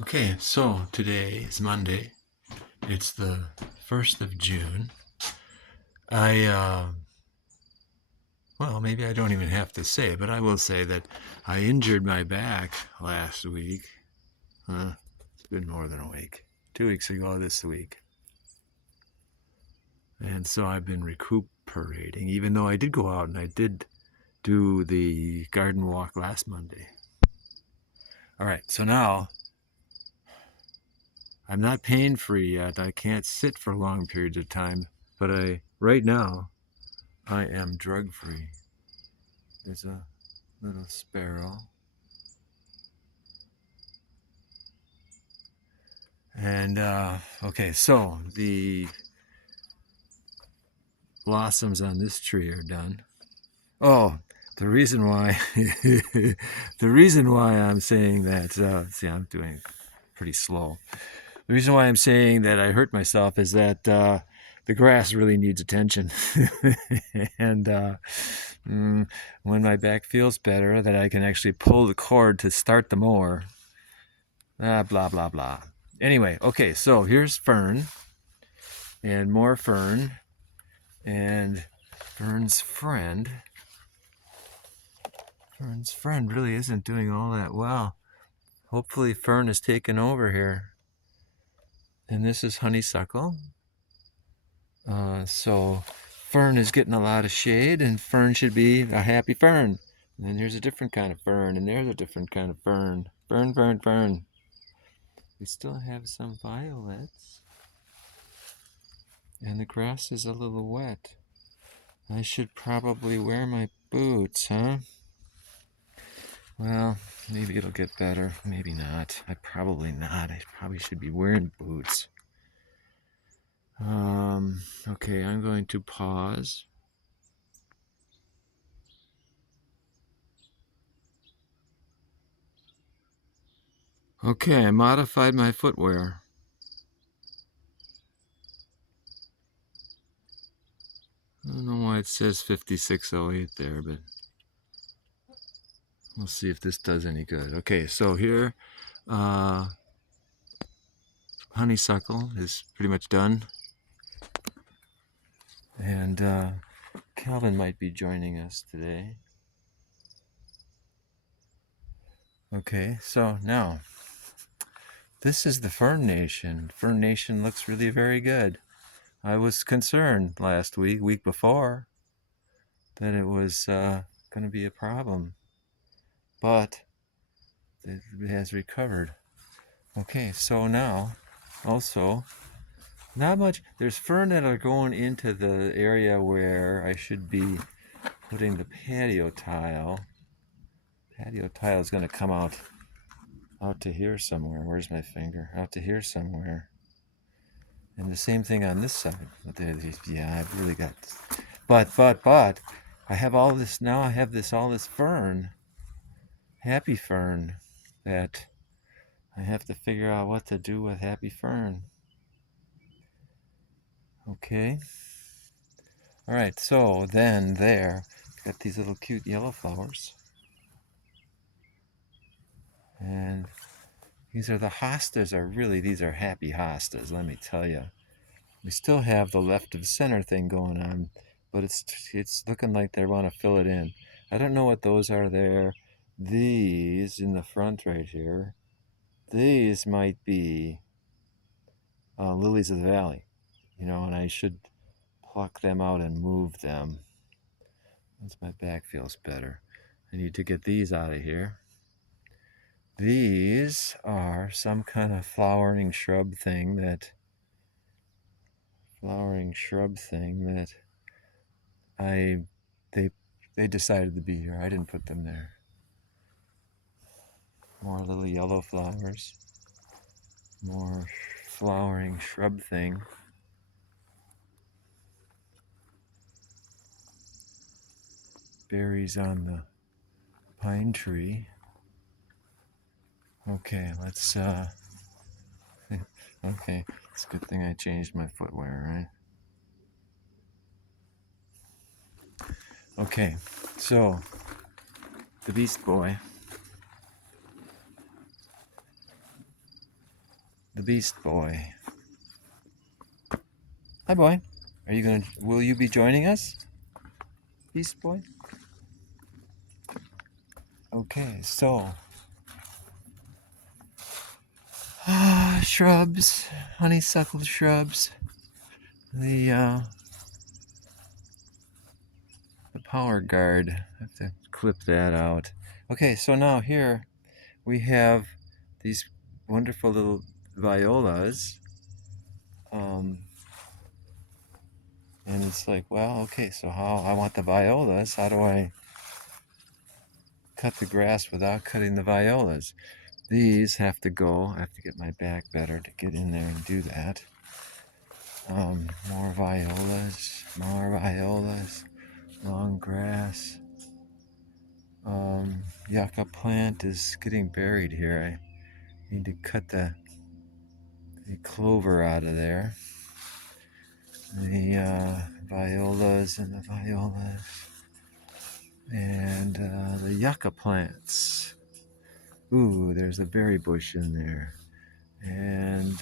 Okay, so today is Monday. It's the 1st of June. Well, maybe I don't even have to say, but I will say that I injured my back last week. It's been more than a week. 2 weeks ago this week. And so I've been recuperating, even though I did go out and I did do the garden walk last Monday. All right, so now I'm not pain-free yet. I can't sit for long periods of time, but right now I am drug-free. There's a little sparrow. And okay, so the blossoms on this tree are done. Oh, the reason why the reason why I'm saying that see, I'm doing pretty slow. The reason why I'm saying that I hurt myself is that the grass really needs attention. And when my back feels better, that I can actually pull the cord to start the mower. Blah, blah, blah. Anyway, okay, so here's fern and more fern and Fern's friend. Fern's friend really isn't doing all that well. Hopefully Fern has taken over here. And this is honeysuckle. So Fern is getting a lot of shade, and Fern should be a happy Fern. And then there's a different kind of fern, and there's a different kind of fern. Fern, fern, fern. We still have some violets. And the grass is a little wet. I should probably wear my boots, huh? Well, maybe it'll get better. Maybe not. Probably not. I probably should be wearing boots. Okay, I'm going to pause. Okay, I modified my footwear. I don't know why it says 5608 there, but we'll see if this does any good. Okay, so here, honeysuckle is pretty much done. And Calvin might be joining us today. Okay, so now, this is the Fern Nation. Fern Nation looks really very good. I was concerned last week before, that it was going to be a problem, but it has recovered. Okay, so now, also, not much. There's fern that are going into the area where I should be putting the patio tile. Patio tile is going to come out to here somewhere. Where's my finger? Out to here somewhere. And the same thing on this side. Yeah, I've really got. But I have all this now. I have all this fern, happy fern, that I have to figure out what to do with happy fern. Okay. All right. So then there, got these little cute yellow flowers, and these are the hostas. These are happy hostas. Let me tell you. We still have the left of center thing going on, but it's looking like they want to fill it in. I don't know what those are there. These in the front right here, these might be lilies of the valley, and I should pluck them out and move them once my back feels better. I need to get these out of here. These are some kind of flowering shrub thing that they decided to be here. I didn't put them there. More little yellow flowers. More flowering shrub thing. Berries on the pine tree. Okay, let's okay, it's a good thing I changed my footwear, right? Okay, so the Beast Boy the Beast Boy. Hi, boy. Will you be joining us, Beast Boy? Okay, so shrubs, honeysuckle shrubs. The power guard. I have to clip that out. Okay, so now here we have these wonderful little violas. And it's like, well, okay, so I want the violas. How do I cut the grass without cutting the violas? These have to go. I have to get my back better to get in there and do that. More violas, long grass. Yucca plant is getting buried here. I need to cut the clover out of there. The violas and the yucca plants. Ooh, there's a berry bush in there. And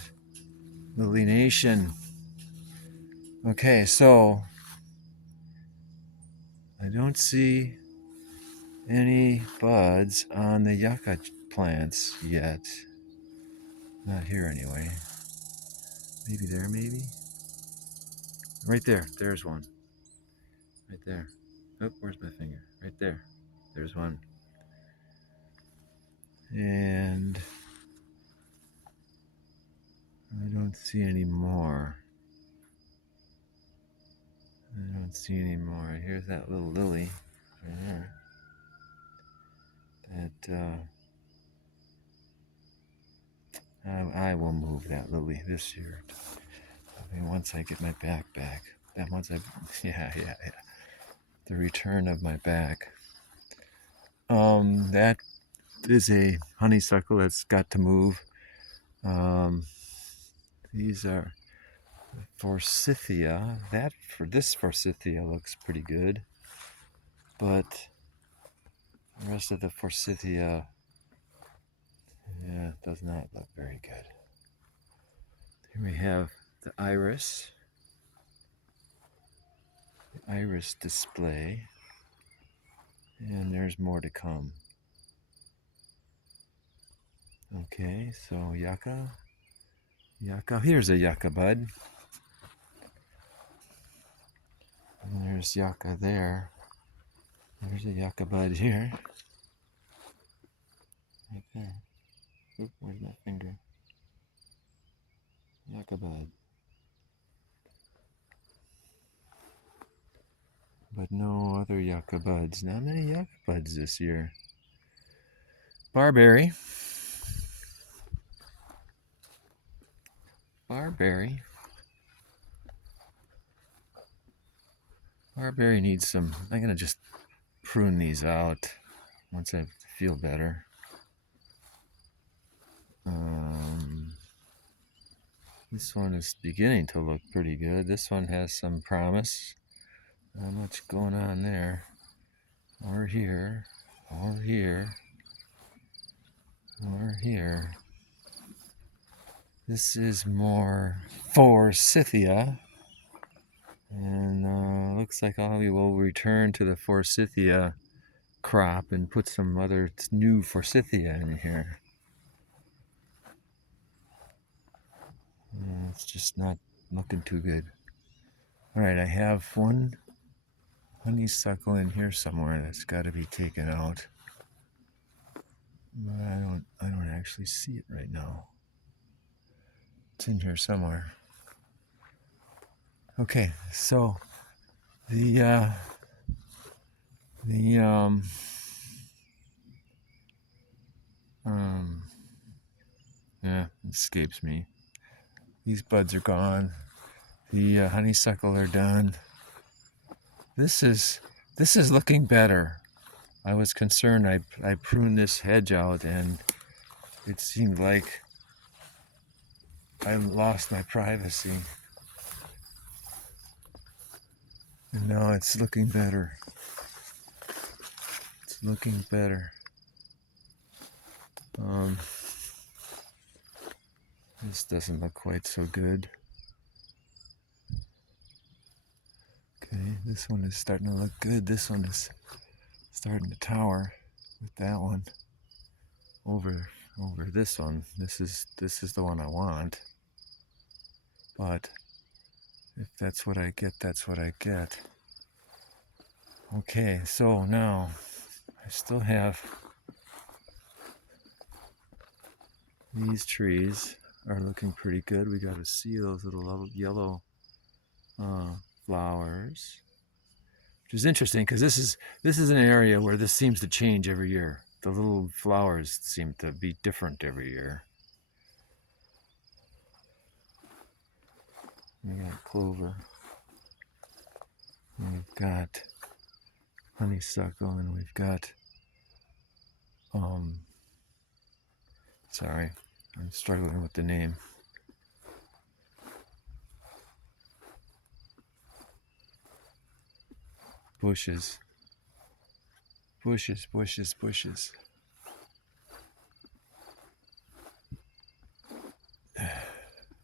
Lily Nation. Okay, so I don't see any buds on the yucca plants yet. Not here anyway. Maybe there, maybe? Right there. There's one. Right there. Oh, where's my finger? Right there. There's one. And I don't see any more. I don't see any more. Here's that little lily right there. I will move that lily this year. I mean, once I get my back back. Yeah. The return of my back. That is a honeysuckle that's got to move. These are forsythia. This forsythia looks pretty good, but the rest of the forsythia, does not look very good. Here we have the iris display, and there's more to come. Okay, so yucca. Here's a yucca bud. And there's yucca there. There's a yucca bud here. Right there. Oop, where's my finger? Yucca bud. But no other yucca buds. Not many yucca buds this year. Barberry. Barberry needs some. I'm going to just prune these out once I feel better. This one is beginning to look pretty good. This one has some promise. Not much going on there. Or here. Or here. Or here. This is more forsythia. And looks like we will return to the forsythia crop and put some other new forsythia in here. It's just not looking too good. Alright, I have one honeysuckle in here somewhere that's got to be taken out. But I don't actually see it right now. It's in here somewhere. Okay, so it escapes me. These buds are gone. The honeysuckle are done. This is looking better. I was concerned. I pruned this hedge out, and it seemed like I lost my privacy. And now it's looking better. It's looking better. This doesn't look quite so good. Okay, this one is starting to look good. This one is starting to tower with that one over this one. This is the one I want. But if that's what I get, that's what I get. Okay, so now I still have these trees are looking pretty good. We got to see those little yellow flowers, which is interesting because this is an area where this seems to change every year. The little flowers seem to be different every year. We got clover. We've got honeysuckle, and we've got sorry, I'm struggling with the name. Bushes.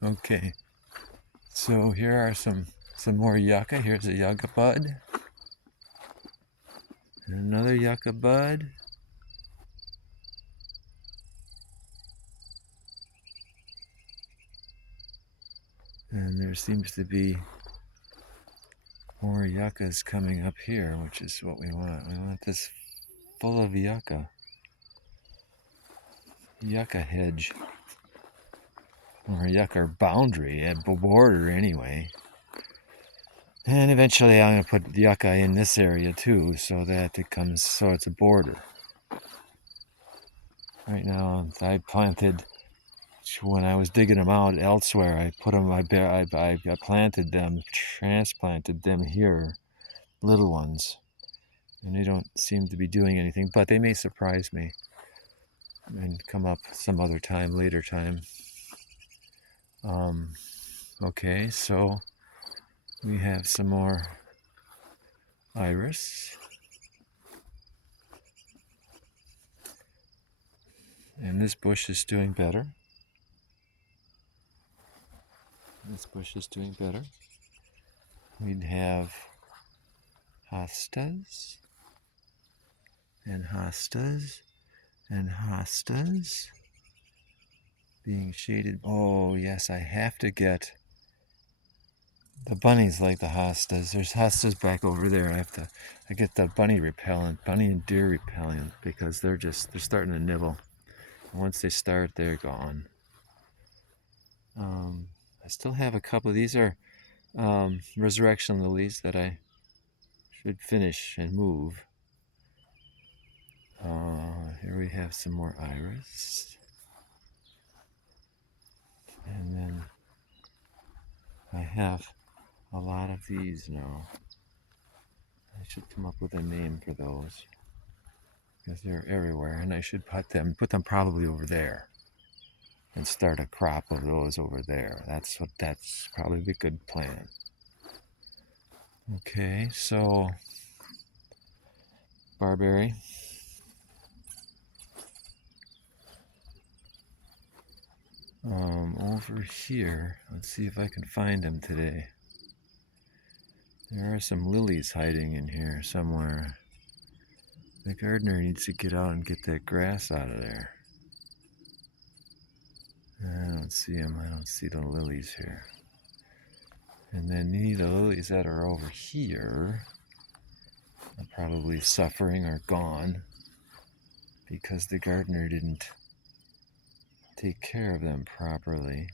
Okay, so here are some more yucca. Here's a yucca bud. And another yucca bud. And there seems to be more yuccas coming up here, which is what we want. We want this full of yucca. Yucca hedge. Or yucca boundary, a border anyway. And eventually I'm going to put yucca in this area too, so that it's a border. Right now I planted, when I was digging them out elsewhere, I put them, I planted them, transplanted them here, little ones. And they don't seem to be doing anything, but they may surprise me and come up some other time, later time. Okay, so we have some more iris. And this bush is doing better. We'd have hostas and hostas being shaded. Oh yes, I have to get the bunnies like the hostas. There's hostas back over there. I get the bunny and deer repellent, because they're starting to nibble. And once they start, they're gone. I still have a couple of these are resurrection lilies that I should finish and move. Here we have some more iris. And then I have a lot of these now. I should come up with a name for those, because they're everywhere, and I should put them probably over there and start a crop of those over there. That's probably a good plan. Okay, so barberry. Over here, let's see if I can find them today. There are some lilies hiding in here somewhere. The gardener needs to get out and get that grass out of there. I don't see them. I don't see the lilies here. And then the lilies that are over here are probably suffering or gone, because the gardener didn't take care of them properly.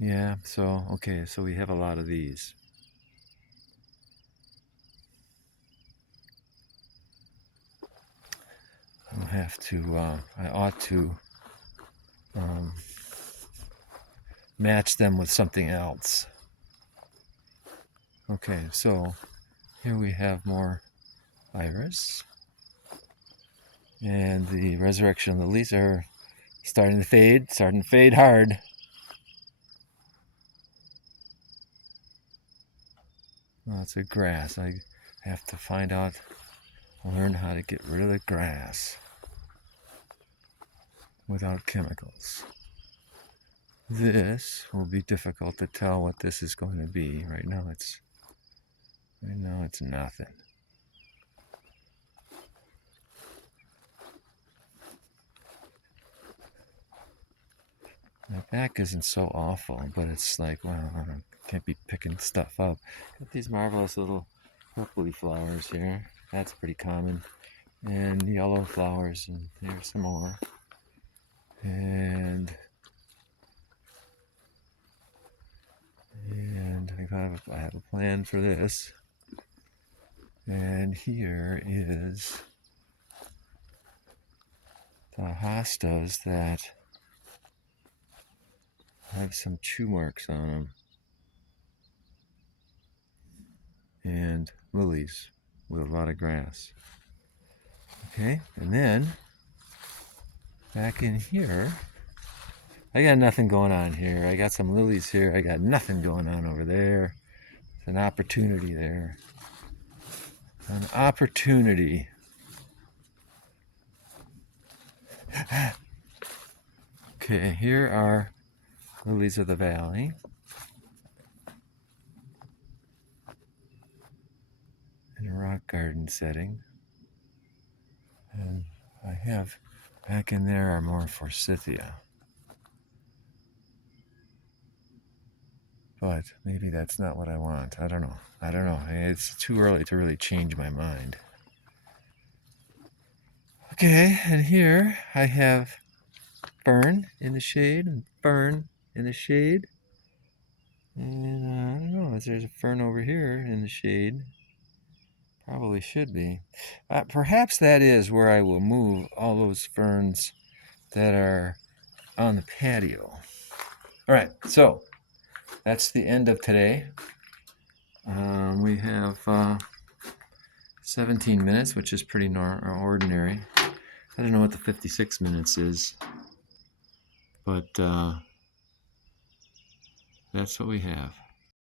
Yeah, so, okay, so we have a lot of these. I ought to match them with something else. Okay, so here we have more iris. And the resurrection lilies are starting to fade hard. Lots of grass. I have to learn how to get rid of the grass without chemicals. This will be difficult to tell what this is going to be. Right now it's nothing. My back isn't so awful, but it's like, well, can't be picking stuff up. Got these marvelous little purpley flowers here. That's pretty common. And yellow flowers, and there's some more. And I have a plan for this. And here is the hostas that have some chew marks on them. And lilies with a lot of grass. Okay, and then back in here, I got nothing going on here. I got some lilies here. I got nothing going on over there. There's an opportunity there. An opportunity. Okay, here are lilies of the valley. In a rock garden setting. And I have back in there are more forsythia. But maybe that's not what I want. I don't know. It's too early to really change my mind. Okay, and here I have fern in the shade and fern in the shade. And I don't know if there's a fern over here in the shade. Probably should be. Perhaps that is where I will move all those ferns that are on the patio. All right, so that's the end of today. We have 17 minutes, which is pretty ordinary. I don't know what the 56 minutes is, but that's what we have.